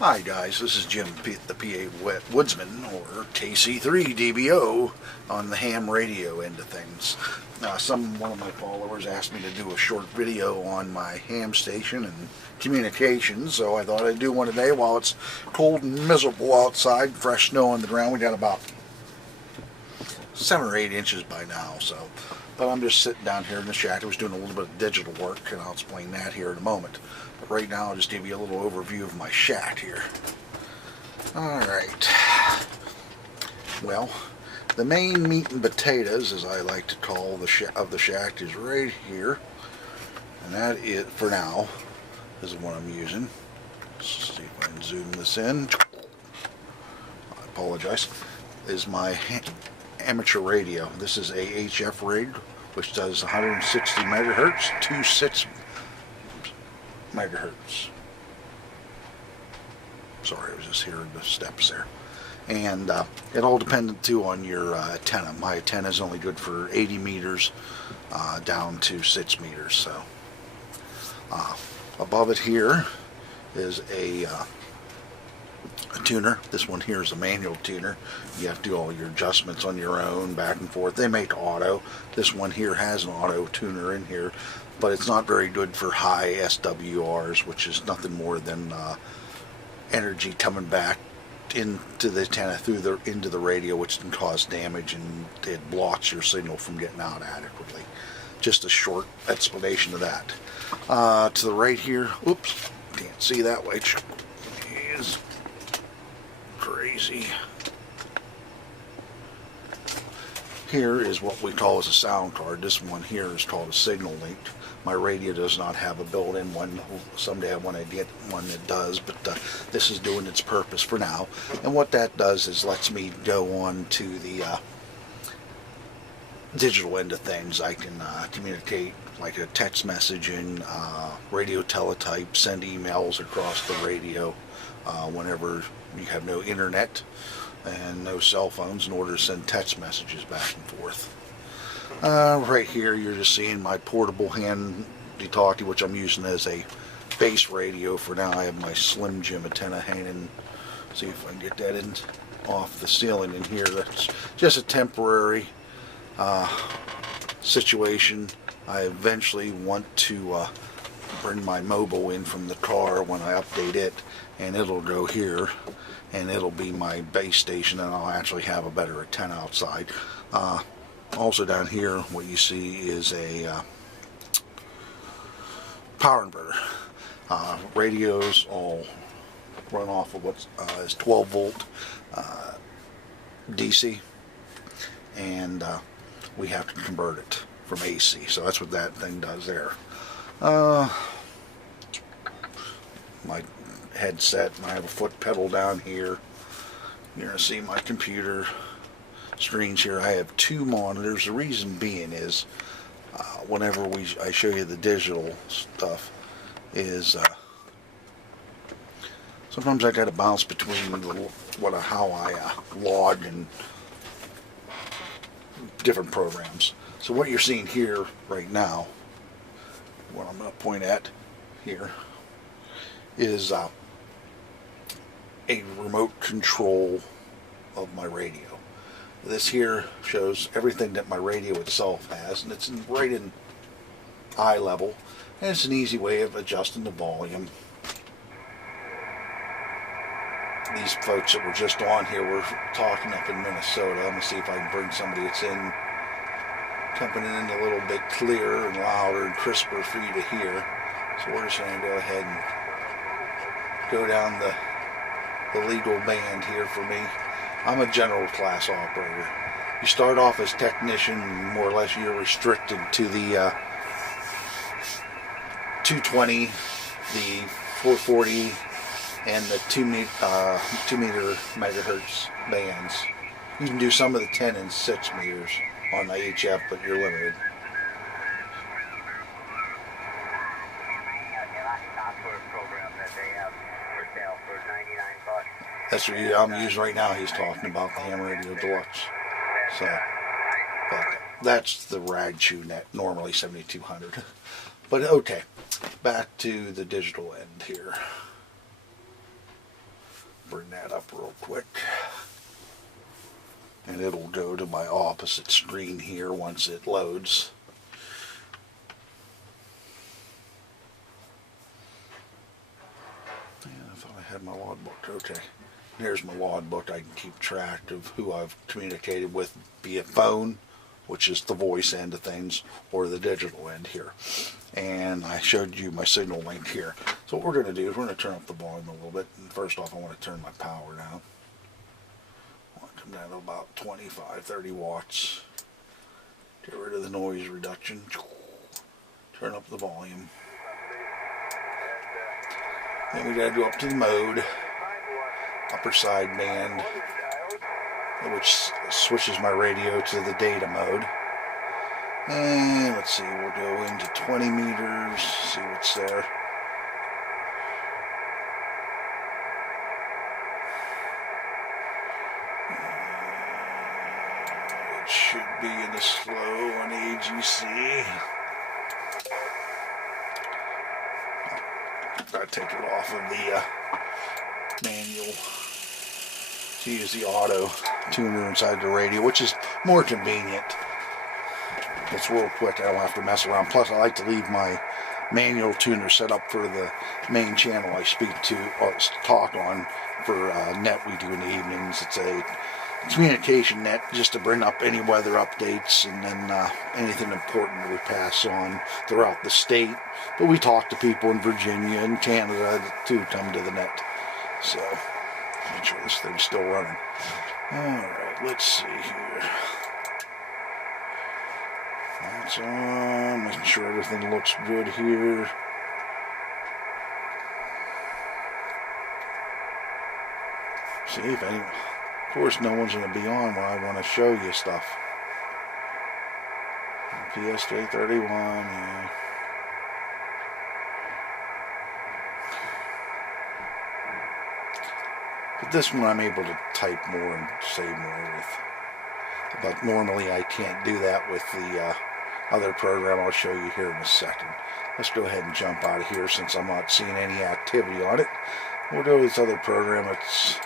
Hi guys, this is Jim, the Pawoodsman, or KC3DBO, on the ham radio end of things. One of my followers asked me to do a short video on my ham station and communications, so I thought I'd do one today while it's cold and miserable outside, fresh snow on the ground. We got about 7 or 8 inches by now, but I'm just sitting down here in the shack. I was doing a little bit of digital work, and I'll explain that here in a moment. But right now, I'll just give you a little overview of my shack here. Alright. Well, the main meat and potatoes, as I like to call the shack, is right here. And that is, for now, is what I'm using. Let's see if I can zoom this in. I apologize. Is my amateur radio. This is a HF rig, which does 160 megahertz, 26 megahertz. Sorry, I was just hearing the steps there. And it all depended too on your antenna. My antenna is only good for 80 meters down to 6 meters. So above it here is a tuner. This one here is a manual tuner. You have to do all your adjustments on your own, back and forth. They make auto. This one here has an auto tuner in here, but it's not very good for high SWRs, which is nothing more than energy coming back into the antenna into the radio, which can cause damage, and it blocks your signal from getting out adequately. Just a short explanation of that. To the right here, oops, can't see that way. Is crazy. Here is what we call as a sound card. This one here is called a signal link. My radio does not have a built-in one. Someday when I get one it does, but this is doing its purpose for now. And what that does is lets me go on to the digital end of things. I can communicate like a text messaging, radio teletype, send emails across the radio whenever you have no internet and no cell phones, in order to send text messages back and forth. Right here you're just seeing my portable handy-talkie, which I'm using as a base radio for now. I have my Slim Jim antenna hanging. See if I can get that in off the ceiling in here. That's just a temporary situation. I eventually want to bring my mobile in from the car when I update it, and it'll go here, and it'll be my base station, and I'll actually have a better antenna outside. Also down here, what you see is a power inverter. Radios all run off of what is 12 volt DC, and we have to convert it from AC. So that's what that thing does there. My headset, and I have a foot pedal down here. You're going to see my computer screens here. I have 2 monitors. The reason being is whenever I show you the digital stuff is sometimes I got to bounce between how I log and different programs. So what you're seeing here right now, what I'm going to point at here, is a remote control of my radio. This here shows everything that my radio itself has, and it's right in eye level, and it's an easy way of adjusting the volume. These folks that were just on here were talking up in Minnesota. I'm going to see if I can bring somebody that's coming in a little bit clearer and louder and crisper for you to hear. So we're just going to go ahead and go down the legal band here for me. I'm a general class operator. You start off as technician, more or less you're restricted to the 220, the 440, and the 2 meter megahertz bands. You can do some of the 10 and 6 meters on the HF, but you're limited. That's what I'm using right now. He's talking about the Ham Radio Deluxe. So, but that's the rag chew net, normally 7200. But okay, back to the digital end here. bring that up real quick. And it'll go to my opposite screen here once it loads. And I thought I had my logbook. Okay. Here's my logbook. I can keep track of who I've communicated with via phone, which is the voice end of things, or the digital end here. And I showed you my signal link here. So what we're going to do is we're going to turn up the volume a little bit. And first off, I want to turn my power down. I want to come down to about 25, 30 watts. Get rid of the noise reduction. Turn up the volume. Then we got to go up to the mode. Upper side band, which switches my radio to the data mode. And let's see, we'll go into 20 meters, see what's there. It should be in the slow on AGC. Gotta take it off of the manual to use the auto tuner inside the radio, which is more convenient. It's real quick. I don't have to mess around. Plus, I like to leave my manual tuner set up for the main channel I speak to or talk on for net we do in the evenings. It's a communication net just to bring up any weather updates and then anything important that we pass on throughout the state. But we talk to people in Virginia and Canada to come to the net. So, make sure this thing's still running. Alright, let's see here. That's on, making sure everything looks good here. See if any, of course no one's going to be on when I want to show you stuff. PSJ 31, yeah. But this one I'm able to type more and say more with. But normally I can't do that with the other program I'll show you here in a second. Let's go ahead and jump out of here since I'm not seeing any activity on it. We'll go to this other program. It's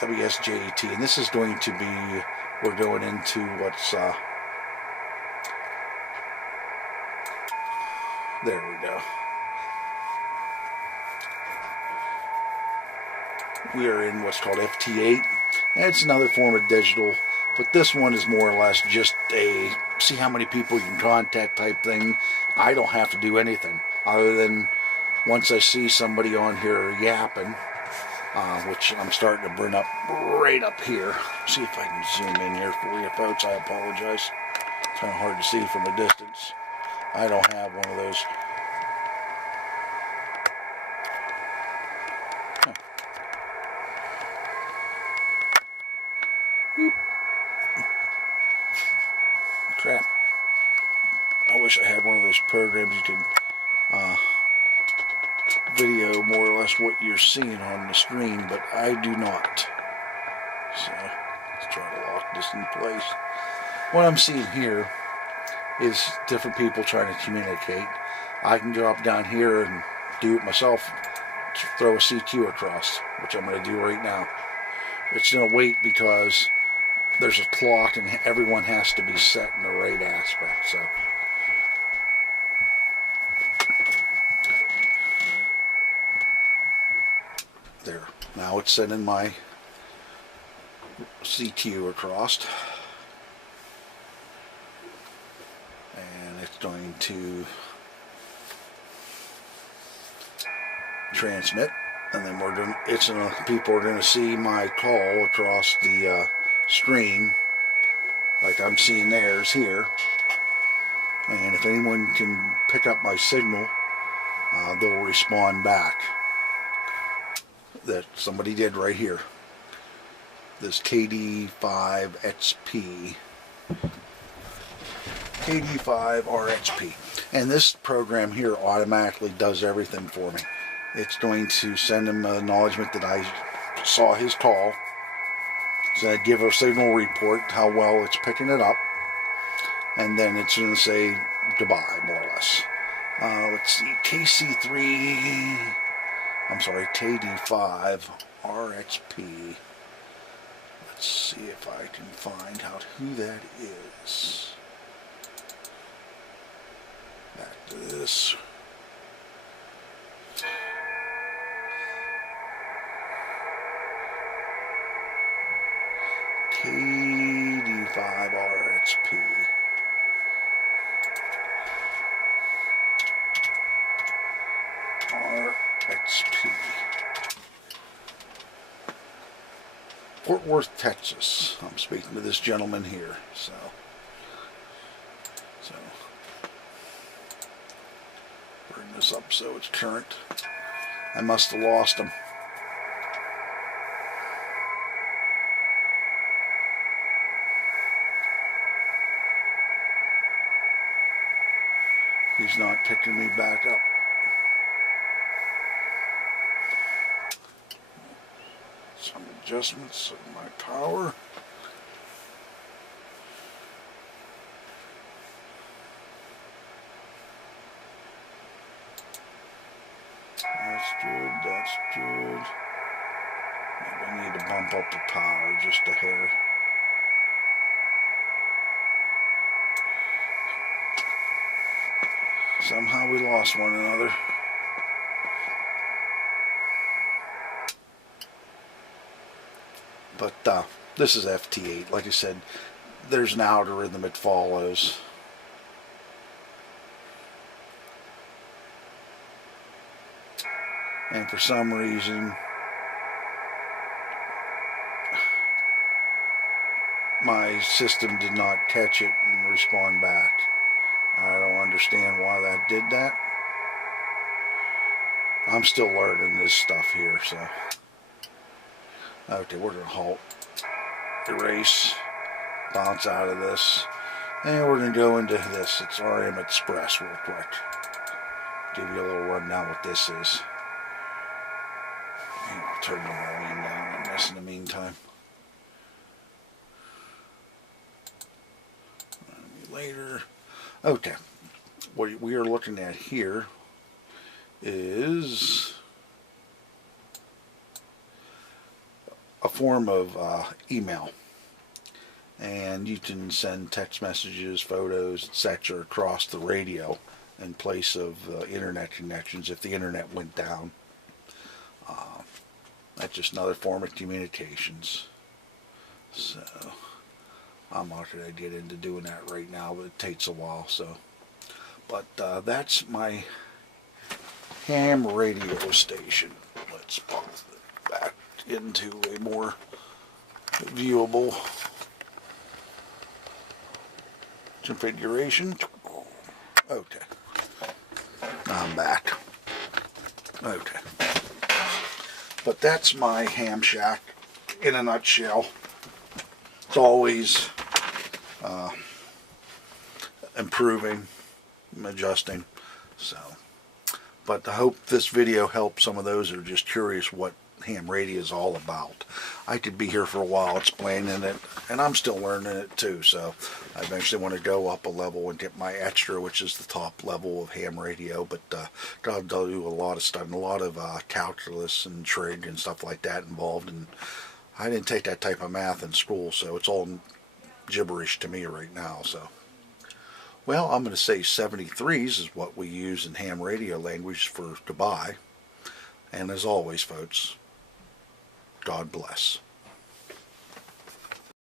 WSJT, and this is going to be, we're going into what's, there we go. We are in what's called FT8. And it's another form of digital, but this one is more or less just a see how many people you can contact type thing. I don't have to do anything other than once I see somebody on here yapping, which I'm starting to bring up right up here. See if I can zoom in here for you folks. I apologize. It's kind of hard to see from a distance. I don't have one of those. Crap. I wish I had one of those programs you could video more or less what you're seeing on the screen, but I do not. So let's try to lock this in place. What I'm seeing here is different people trying to communicate. I can go up down here and do it myself, throw a CQ across, which I'm going to do right now. It's going to wait because there's a clock and everyone has to be set in the right aspect. So there. Now it's sending my CQ across. And it's going to transmit. And then people are going to see my call across the screen, like I'm seeing theirs here. And if anyone can pick up my signal, they'll respond back. That somebody did right here. This KD5XP. KD5RXP. And this program here automatically does everything for me. It's going to send him an acknowledgement that I saw his call. So I give a signal report how well it's picking it up, and then it's going to say goodbye, more or less. Let's see, KC3 I'm sorry, KD5 RXP. Let's see if I can find out who that is. Back to this. KD5 RXP. RXP. Fort Worth, Texas. I'm speaking to this gentleman here, so bring this up so it's current. I must have lost him. He's not picking me back up. Some adjustments of my power. That's good, that's good. Maybe I need to bump up the power just a hair. Somehow we lost one another. But this is FT8. Like I said, there's an algorithm it follows. And for some reason, my system did not catch it and respond back. I don't understand why that did that. I'm still learning this stuff here, so. Okay, we're going to halt, erase, bounce out of this, and we're going to go into this. It's RM Express real quick. Give you a little rundown what this is. And I'll turn the volume down on this in the meantime. Later. Okay, what we are looking at here is a form of email, and you can send text messages, photos, etc. across the radio in place of internet connections if the internet went down. That's just another form of communications. So I'm not going to get into doing that right now, but it takes a while. So, but that's my ham radio station. Let's pop it back into a more viewable configuration. Okay, I'm back. Okay, but that's my ham shack in a nutshell. It's always improving, adjusting. So, but I hope this video helps some of those who are just curious what ham radio is all about. I could be here for a while explaining it, and I'm still learning it too. So I eventually want to go up a level and get my extra, which is the top level of ham radio. But got to do a lot of stuff, and a lot of calculus and trig and stuff like that involved. And I didn't take that type of math in school, so it's all gibberish to me right now. So, well, I'm going to say 73s is what we use in ham radio language for goodbye. And as always, folks, God bless.